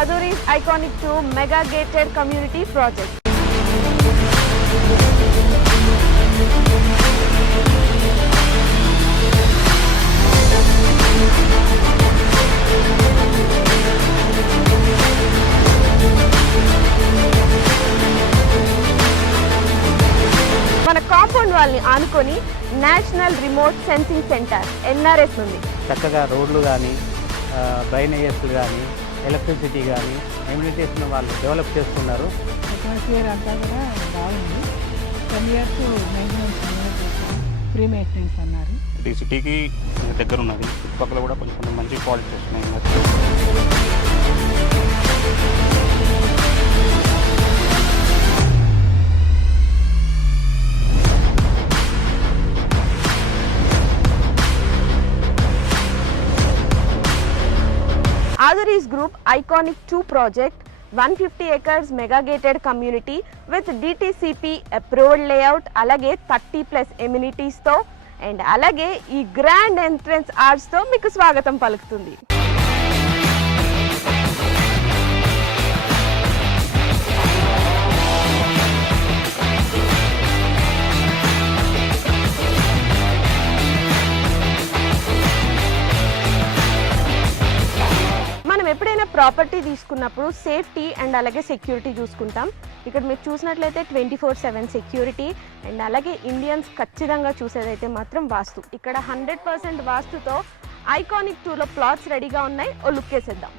Aduri's Iconic 2 Mega Gated Community Project. మన compound వాళ్ళని ఆనుకొని national remote sensing centre NRS ఉంది. చక్కగా రోడ్లు కానీ డ్రైనేజెస్లు కానీ ఎలక్ట్రిసిటీ కానీ ఎమ్యూనిటీస్ను వాళ్ళు డెవలప్ చేస్తున్నారు. అట్మాస్ఫియర్ అంతా కూడా బాగుంది. 10 years మెయింటెనెన్స్ ఫ్రీ మెయింటెనెన్స్ అన్నారు. ఇది సిటీకి దగ్గర ఉన్నది. చుట్టుపక్కల కూడా కొంచెం మంచి క్వాలిటీ వస్తున్నాయి. Aduri's Group Iconic 2 project 150 acres mega gated community with DTCP approved layout alage 30+ amenities తో అండ్ అలాగే ఈ గ్రాండ్ ఎంట్రన్స్ ఆర్చ్ తో మీకు స్వాగతం పలుకుతుంది. ఎప్పుడైనా ప్రాపర్టీ తీసుకున్నప్పుడు సేఫ్టీ అండ్ అలాగే సెక్యూరిటీ చూసుకుంటాం. ఇక్కడ మీరు చూసినట్లయితే 24/7 సెక్యూరిటీ అండ్ అలాగే ఇండియన్స్ ఖచ్చితంగా చూసేదైతే మాత్రం వాస్తు. ఇక్కడ 100% వాస్తుతో ఐకానిక్ 2లో ప్లాట్స్ రెడీగా ఉన్నాయి. ఓ లుక్ వేసేద్దాం.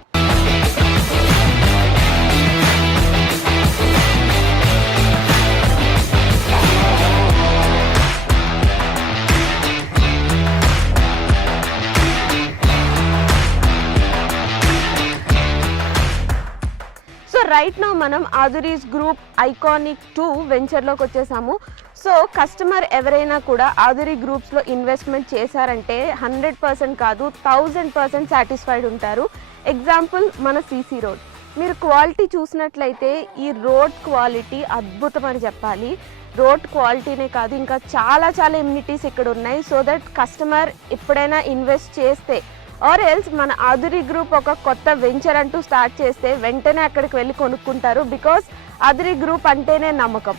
రైట్ నౌ మనం ఆదురీస్ గ్రూప్ ఐకానిక్ 2 వెంచర్లోకి వచ్చేసాము. సో కస్టమర్ ఎవరైనా కూడా ఆదురీ గ్రూప్స్లో ఇన్వెస్ట్మెంట్ చేశారంటే 100% కాదు 1000% సాటిస్ఫైడ్ ఉంటారు. ఎగ్జాంపుల్ మన CC రోడ్. మీరు క్వాలిటీ చూసినట్లయితే ఈ రోడ్ క్వాలిటీ అద్భుతం అని చెప్పాలి. రోడ్ క్వాలిటీనే కాదు ఇంకా చాలా ఎమ్యూనిటీస్ ఇక్కడ ఉన్నాయి. సో దట్ కస్టమర్ ఎప్పుడైనా ఇన్వెస్ట్ చేస్తే ఆర్ ఎల్స్ మన ఆదురీ గ్రూప్ ఒక కొత్త వెంచర్ అంటూ స్టార్ట్ చేస్తే వెంటనే అక్కడికి వెళ్ళి కొనుక్కుంటారు. బికాస్ ఆదురీ గ్రూప్ అంటేనే నమ్మకం.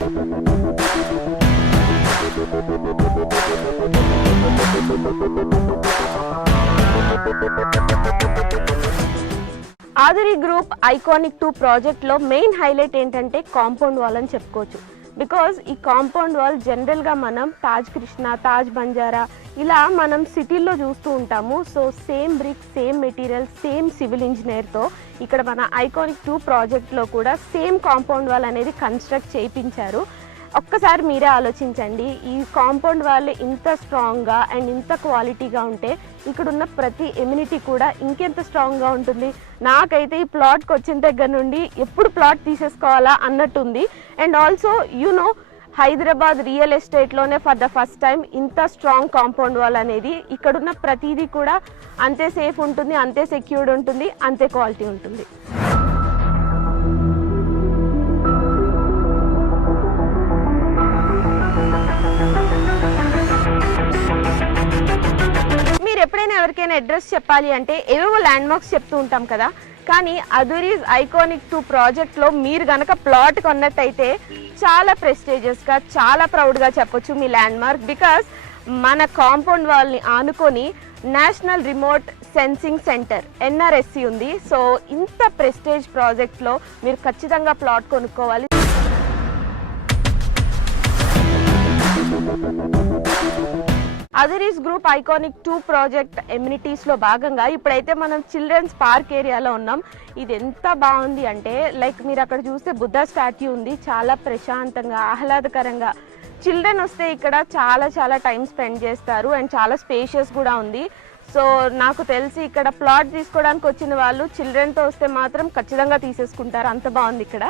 ఆదురీ గ్రూప్ ఐకానిక్ 2 ప్రాజెక్ట్లో మెయిన్ హైలైట్ ఏంటంటే కాంపౌండ్ వాల్ అని చెప్పుకోవచ్చు. బికాజ్ ఈ కాంపౌండ్ వాల్ జనరల్గా మనం తాజ్ కృష్ణ, తాజ్ బంజారా ఇలా మనం సిటీల్లో చూస్తూ ఉంటాము. So same brick, same material, same civil ఇంజనీర్తో ఇక్కడ మన ఐకానిక్ 2 ప్రాజెక్ట్లో కూడా సేమ్ కాంపౌండ్ వాల్ అనేది కన్స్ట్రక్ట్ చేయించారు. ఒక్కసారి మీరే ఆలోచించండి, ఈ కాంపౌండ్ వాల్ ఇంత స్ట్రాంగ్గా అండ్ ఇంత క్వాలిటీగా ఉంటే ఇక్కడున్న ప్రతి ఎమ్యూనిటీ కూడా ఇంకెంత స్ట్రాంగ్గా ఉంటుంది. నాకైతే ఈ ప్లాట్కి వచ్చిన దగ్గర నుండి ఎప్పుడు ప్లాట్ తీసేసుకోవాలా అన్నట్టుంది. And also you know Hyderabad real ఎస్టేట్లోనే ఫర్ ద ఫస్ట్ టైం ఇంత స్ట్రాంగ్ కాంపౌండ్ వాల్ అనేది ఇక్కడున్న ప్రతిదీ కూడా అంతే సేఫ్ ఉంటుంది, అంతే సెక్యూర్డ్ ఉంటుంది, అంతే క్వాలిటీ ఉంటుంది. మీరు ఎప్పుడైనా ఎవరికైనా అడ్రస్ చెప్పాలి అంటే ఏవేవో ల్యాండ్ మార్క్స్ చెప్తూ ఉంటాం కదా, కానీ అదురీస్ ఐకానిక్ 2 ప్రాజెక్ట్లో మీరు కనుక ప్లాట్ కొన్నట్టయితే చాలా ప్రెస్టీజియస్గా, చాలా ప్రౌడ్గా చెప్పొచ్చు మీ ల్యాండ్ మార్క్. బికాస్ మన కాంపౌండ్ వాల్ని ఆనుకొని national remote sensing centre NRSC ఉంది. సో ఇంత ప్రెస్టేజ్ ప్రాజెక్ట్లో మీరు ఖచ్చితంగా ప్లాట్ కొనుక్కోవాలి. అదురీస్ గ్రూప్ ఐకానిక్ 2 ప్రాజెక్ట్ ఎమ్యూనిటీస్లో భాగంగా ఇప్పుడైతే మనం చిల్డ్రన్స్ పార్క్ ఏరియాలో ఉన్నాం. ఇది ఎంత బాగుంది అంటే లైక్ మీరు అక్కడ చూస్తే బుద్ధ స్టాట్యూ ఉంది. చాలా ప్రశాంతంగా, ఆహ్లాదకరంగా చిల్డ్రన్ వస్తే ఇక్కడ చాలా టైం స్పెండ్ చేస్తారు. అండ్ చాలా స్పేషియస్ కూడా ఉంది. సో నాకు తెలిసి ఇక్కడ ప్లాట్ తీసుకోవడానికి వచ్చిన వాళ్ళు చిల్డ్రన్తో వస్తే మాత్రం ఖచ్చితంగా తీసేసుకుంటారు. అంత బాగుంది ఇక్కడ.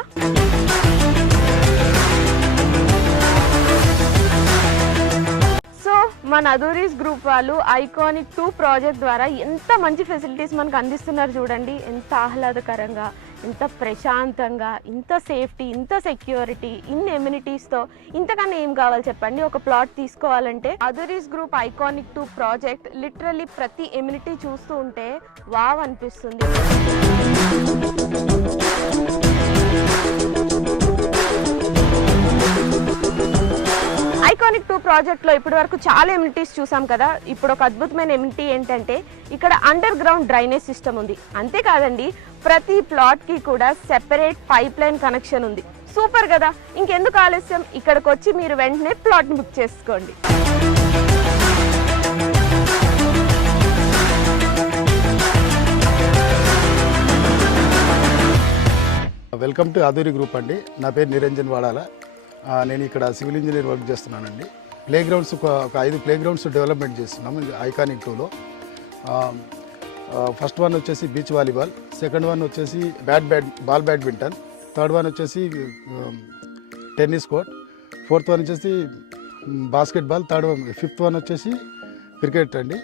సో మన అదురీస్ గ్రూప్ వాళ్ళు ఐకానిక్ 2 ప్రాజెక్ట్ ద్వారా ఎంత మంచి ఫెసిలిటీస్ మనకు అందిస్తున్నారు చూడండి. ఎంత ఆహ్లాదకరంగా, ఇంత ప్రశాంతంగా, ఇంత సేఫ్టీ, ఇంత సెక్యూరిటీ, ఇన్ని ఎమ్యూనిటీస్తో ఇంతకన్నా ఏం కావాలి చెప్పండి. ఒక ప్లాట్ తీసుకోవాలంటే అదురీస్ గ్రూప్ ఐకానిక్ 2 ప్రాజెక్ట్ లిటరల్లీ ప్రతి ఎమ్యూనిటీ చూస్తూ ఉంటే వావ్ అనిపిస్తుంది. ఐకానిక్ 2 ప్రాజెక్ట్లో ఇప్పటి వరకు చాలా ఎమ్యూనిటీస్ చూసాం కదా. ఇప్పుడు ఒక అద్భుతమైన ఎమ్యూనిటీ ఏంటంటే ఇక్కడ అండర్ గ్రౌండ్ డ్రైనేజ్ సిస్టమ్ ఉంది. అంతేకాదండి, ప్రతి ప్లాట్కి కూడా సెపరేట్ పైప్ లైన్ కనెక్షన్ ఉంది. సూపర్ కదా. ఇంకెందుకు ఆలస్యం, ఇక్కడికి వచ్చి మీరు వెంటనే ప్లాట్ని బుక్ చేసుకోండి. వెల్కమ్ టు అదూరి గ్రూప్ అండి. నా పేరు నిరంజన్ వాడాల. నేను ఇక్కడ సివిల్ ఇంజనీర్ వర్క్ చేస్తున్నానండి. ప్లే గ్రౌండ్స్ ఒక 5 ప్లే గ్రౌండ్స్ డెవలప్మెంట్ చేస్తున్నాము ఐకానిక్ 2లో. ఫస్ట్ వన్ వచ్చేసి బీచ్ వాలీబాల్, సెకండ్ వన్ వచ్చేసి బాల్ బ్యాడ్మింటన్, థర్డ్ వన్ వచ్చేసి టెన్నిస్ కోర్ట్, ఫోర్త్ వన్ వచ్చేసి బాస్కెట్బాల్, ఫిఫ్త్ వన్ వచ్చేసి క్రికెట్ అండి.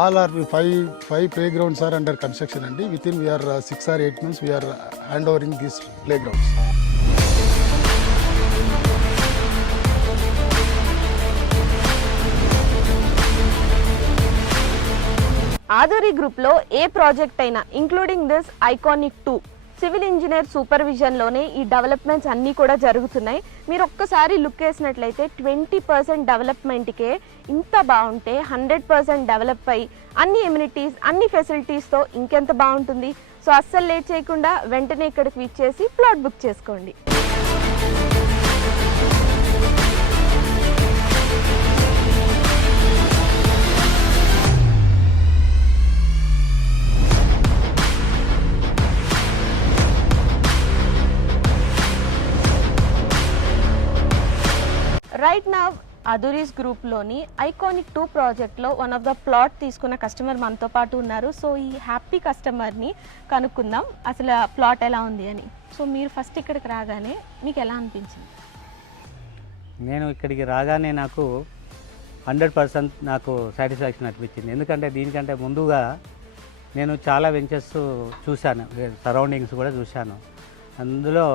All are 5 play grounds are under construction అండి. Within we are 6 or 8 months we are hand overing these play grounds. Aduri గ్రూప్లో ఏ project అయినా including this iconic 2 civil engineer సూపర్విజన్లోనే ఈ developments అన్నీ కూడా జరుగుతున్నాయి. మీరు ఒక్కసారి లుక్ వేసినట్లయితే 20% డెవలప్మెంట్కే ఇంత బాగుంటే 100% డెవలప్ అయ్యి అన్ని ఎమ్యూనిటీస్, అన్ని ఫెసిలిటీస్తో ఇంకెంత బాగుంటుంది. సో అస్సలు లేట్ చేయకుండా వెంటనే ఇక్కడికి విచ్చేసి ప్లాట్ బుక్ చేసుకోండి. రైట్ నౌ అదురీస్ గ్రూప్లోని ఐకానిక్ 2 ప్రాజెక్ట్లో వన్ ఆఫ్ ద ప్లాట్ తీసుకున్న కస్టమర్ మనతో పాటు ఉన్నారు. సో ఈ హ్యాపీ కస్టమర్ని కనుక్కుందాం అసలు ప్లాట్ ఎలా ఉంది అని. సో మీరు ఫస్ట్ ఇక్కడికి రాగానే మీకు ఎలా అనిపించింది? నేను ఇక్కడికి రాగానే నాకు 100% నాకు సాటిస్ఫాక్షన్ అనిపించింది. ఎందుకంటే దీనికంటే ముందుగా నేను చాలా వెంచర్స్ చూశాను, సరౌండింగ్స్ కూడా చూశాను. అందులో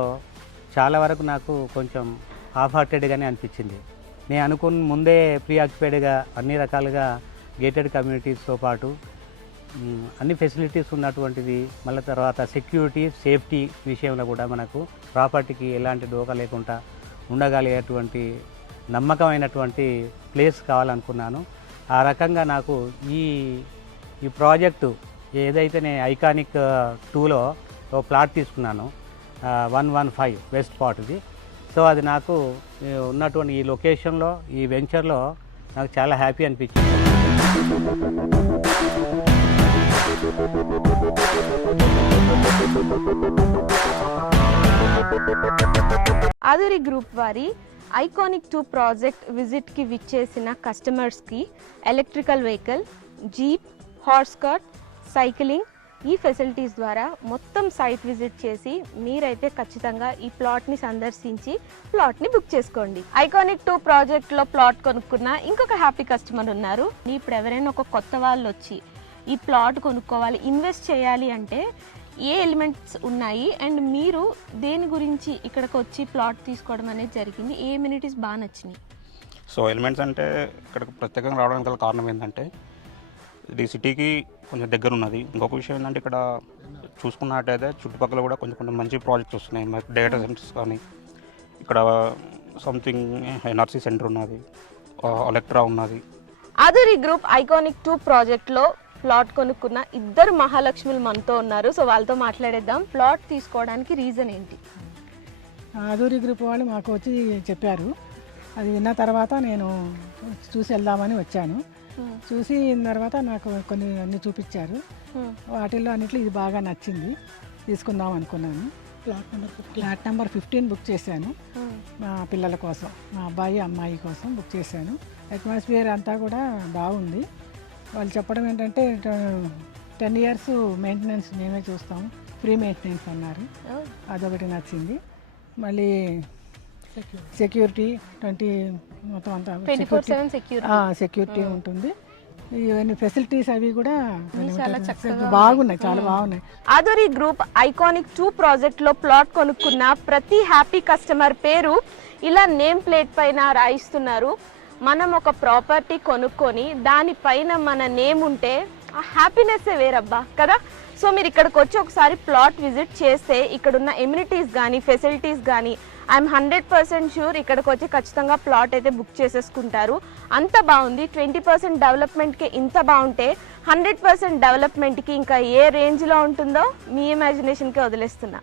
చాలా వరకు నాకు కొంచెం హాఫ్ హార్టెడ్గానే అనిపించింది. నేను అనుకున్న ముందే ప్రీ ఆక్యుపైడ్గా అన్ని రకాలుగా గేటెడ్ కమ్యూనిటీస్తో పాటు అన్ని ఫెసిలిటీస్ ఉన్నటువంటిది. మళ్ళీ తర్వాత సెక్యూరిటీ, సేఫ్టీ విషయంలో కూడా మనకు ప్రాపర్టీకి ఎలాంటి డోకా లేకుండా ఉండగలిగేటువంటి నమ్మకమైనటువంటి ప్లేస్ కావాలనుకున్నాను. ఆ రకంగా నాకు ఈ ప్రాజెక్టు ఏదైతే నేను ఐకానిక్ 2లో ఒక ప్లాట్ తీసుకున్నాను 115 వెస్ట్ పార్ట్ది. సో అది నాకు ఉన్నటువంటి ఈ లొకేషన్లో, ఈ వెంచర్లో నాకు చాలా హ్యాపీ అనిపించింది. అదురి గ్రూప్ వారి ఐకానిక్ 2 ప్రాజెక్ట్ విజిట్కి విచ్చేసిన కస్టమర్స్కి electrical vehicle, jeep, horse cart, cycling ఈ ఫెసిలిటీస్ ద్వారా మొత్తం సైట్ విజిట్ చేసి మీరైతే ఖచ్చితంగా ఈ ప్లాట్ని సందర్శించి ప్లాట్ని బుక్ చేసుకోండి. ఐకానిక్ 2 ప్రాజెక్ట్లో ప్లాట్ కొనుక్కున్న ఇంకొక హ్యాపీ కస్టమర్ ఉన్నారు. ఇప్పుడు ఎవరైనా ఒక కొత్త వాళ్ళు వచ్చి ఈ ప్లాట్ కొనుక్కోవాలి, ఇన్వెస్ట్ చేయాలి అంటే ఏ ఎలిమెంట్స్ ఉన్నాయి అండ్ మీరు దేని గురించి ఇక్కడికి వచ్చి ప్లాట్ తీసుకోవడం అనేది జరిగింది? ఏ ఎమ్యూనిటీస్ బాగా నచ్చినాయి? సో ఎలిమెంట్స్ అంటే ఇక్కడికి ప్రత్యేకంగా రావడానికి గల కారణం ఏంటంటే ఇది సిటీకి కొంచెం దగ్గర ఉన్నది. ఇంకొక విషయం ఏంటంటే ఇక్కడ చూసుకున్నట్టయితే చుట్టుపక్కల కూడా కొంచెం మంచి ప్రాజెక్ట్స్ వస్తున్నాయి. డేటా సెంటర్స్ కానీ, ఇక్కడ సంథింగ్ ఎన్ఆర్సీ సెంటర్ ఉన్నది, ఎలక్ట్రా ఉన్నది. అదురి గ్రూప్ ఐకానిక్ 2 ప్రాజెక్ట్లో ప్లాట్ కొనుక్కున్న 2 మహాలక్ష్ములు మనతో ఉన్నారు. సో వాళ్ళతో మాట్లాడేద్దాం. ప్లాట్ తీసుకోవడానికి రీజన్ ఏంటి? అదూరి గ్రూప్ వాళ్ళు మాకు వచ్చి చెప్పారు. అది విన్న తర్వాత నేను చూసి వెళ్దామని వచ్చాను. చూసి తర్వాత నాకు కొన్ని అన్ని చూపించారు. వాటిల్లో అన్నిట్లో ఇది బాగా నచ్చింది, తీసుకుందాం అనుకున్నాను. ఫ్లాట్ నెంబర్ 15 బుక్ చేశాను. మా పిల్లల కోసం, మా అబ్బాయి అమ్మాయి కోసం బుక్ చేశాను. అట్మాస్ఫియర్ అంతా కూడా బాగుంది. వాళ్ళు చెప్పడం ఏంటంటే 10 years మెయింటెనెన్స్ మేమే చూస్తాం, ఫ్రీ మెయింటెనెన్స్ అన్నారు. అదొకటి నచ్చింది. మళ్ళీ సెక్యూరిటీ మొత్తం అంతా సెక్యూరిటీ ఉంటుంది. ఇవన్నీ ఫెసిలిటీస్ అవి కూడా బాగున్నాయి, చాలా బాగున్నాయి. ఆధురి గ్రూప్ ఐకానిక్ 2 ప్రాజెక్ట్లో ప్లాట్ కొనుక్కున్న ప్రతి హ్యాపీ కస్టమర్ పేరు ఇలా నేమ్ ప్లేట్ పైన రాయిస్తున్నారు. మనం ఒక ప్రాపర్టీ కొనుక్కొని దానిపైన మన నేమ్ ఉంటే ఆ హ్యాపీనెస్సే వేరబ్బా కదా. సో మీరు ఇక్కడికి వచ్చి ఒకసారి ప్లాట్ విజిట్ చేస్తే ఇక్కడున్న ఎమ్యూనిటీస్ కానీ ఫెసిలిటీస్ కానీ ఐఎమ్ 100% షూర్ ఇక్కడికి వచ్చి ఖచ్చితంగా ప్లాట్ అయితే బుక్ చేసేసుకుంటారు. అంత బాగుంది. 20% డెవలప్మెంట్కి ఇంత బాగుంటే 100% డెవలప్మెంట్కి ఇంకా ఏ రేంజ్లో ఉంటుందో మీ ఇమాజినేషన్కే వదిలేస్తున్నా.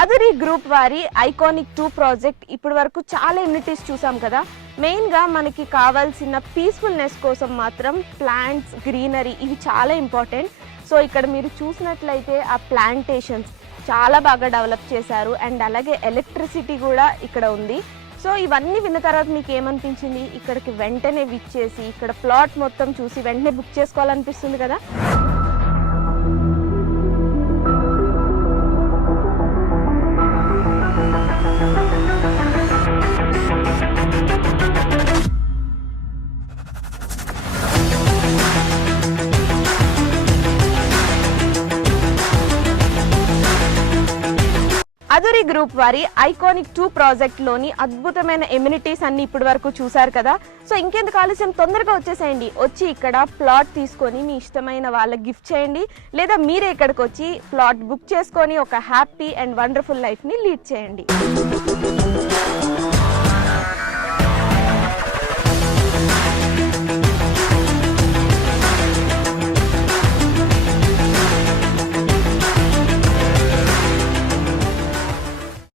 ఆధురి గ్రూప్ వారి ఐకానిక్ 2 ప్రాజెక్ట్ ఇప్పటి వరకు చాలా ఎమ్యూనిటీస్ చూసాం కదా. మెయిన్గా మనకి కావాల్సిన పీస్ఫుల్నెస్ కోసం మాత్రం ప్లాంట్స్, గ్రీనరీ ఇవి చాలా ఇంపార్టెంట్. సో ఇక్కడ మీరు చూసినట్లయితే ఆ ప్లాంటేషన్స్ చాలా బాగా డెవలప్ చేశారు అండ్ అలాగే ఎలక్ట్రిసిటీ కూడా ఇక్కడ ఉంది. సో ఇవన్నీ విన్న తర్వాత మీకు ఏమనిపించింది? ఇక్కడికి వెంటనే విచ్చేసి ఇక్కడ ప్లాట్ మొత్తం చూసి వెంటనే బుక్ చేసుకోవాలనిపిస్తుంది కదా. ఆధురి గ్రూప్ వారి ఐకానిక్ 2 ప్రాజెక్ట్లోని అద్భుతమైన ఎమ్యూనిటీస్ అన్ని ఇప్పటి వరకు చూసారు కదా. సో ఇంకెందుకు ఆలస్యం, తొందరగా వచ్చేసేయండి. వచ్చి ఇక్కడ ప్లాట్ తీసుకొని మీ ఇష్టమైన వాళ్ళకి గిఫ్ట్ చేయండి, లేదా మీరే ఇక్కడికి వచ్చి ప్లాట్ బుక్ చేసుకొని ఒక హ్యాపీ అండ్ వండర్ఫుల్ లైఫ్ని లీడ్ చేయండి.